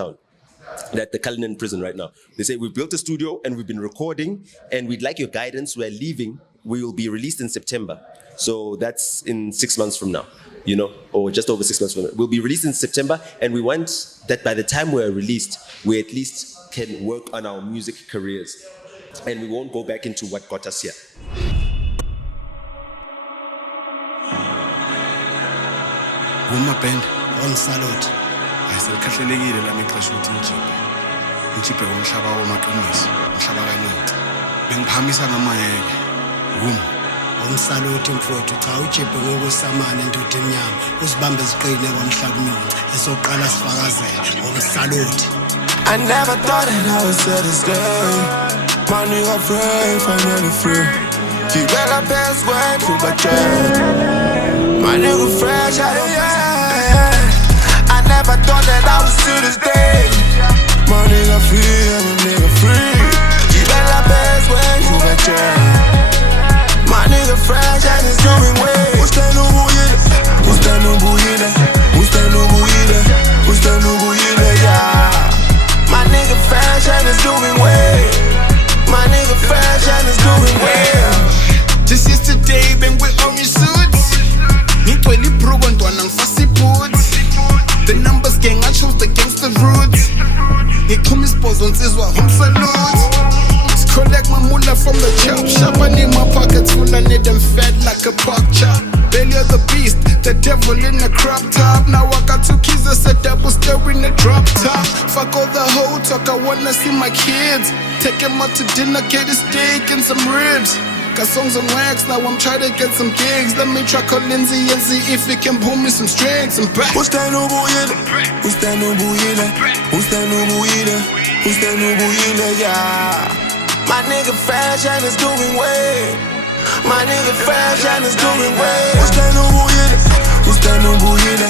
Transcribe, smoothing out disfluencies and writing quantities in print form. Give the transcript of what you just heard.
town, at the Cullinan prison right now. They say, we've built a studio and we've been recording and we'd like your guidance. We're leaving. We will be released in September. So that's in 6 months from now, or just over 6 months from now. We'll be released in September, and we want that by the time we're released, we at least can work on our music careers. And we won't go back into what got us here. Uma band Salute. ayiselikhahlelekile lami ixesha ukuthi ngijibhe umhlaba wamaqiniso umhlaba kaNoti bengiphamisa ngamayeke Salute mfowethu cha ujibhe ngokusamana endoda emnyama uzibambe ziqine kwamhlaba uNoti esoqala sifakazela Salute. I never thought that I would see this day. My nigga pray, finally free. Keep la past going through my jail. My nigga fresh out of I never thought that I would see this day. My nigga free, I'm a nigga free. Keep la past going through my jail. My nigga fresh and is doing way. Usted no buyile, usted no buyile, usted no buyile, usted no buyile, yeah. My nigga fresh and is doing way. My nigga fresh and is doing well. Just yesterday been with orange suits ngigcwele ibruko ntwana ngifasa iboots. The numbers gang, I chose the gangster roots. Ngiqhuma isibhozo nsizwa home salute. Collect my moolah from the chop shop. I need my pockets full, I need them fat like a pork chop. Belly of the beast, the devil in the crop top. Now I got 2 keys, I said double still in the drop top. Fuck all the whole talk, I wanna see my kids. Take them out to dinner, get a steak and some ribs. Got songs on wax, now I'm trying to get some gigs. Let me try call Lindsay and see if it can pull me some strings and back. Usted no buyile, usted no buyile, usted no buyile, usted no buyile, yeah. My nigga fresh and is doing way. My nigga fresh and is doing way. Usted no buyile, usted no buyile,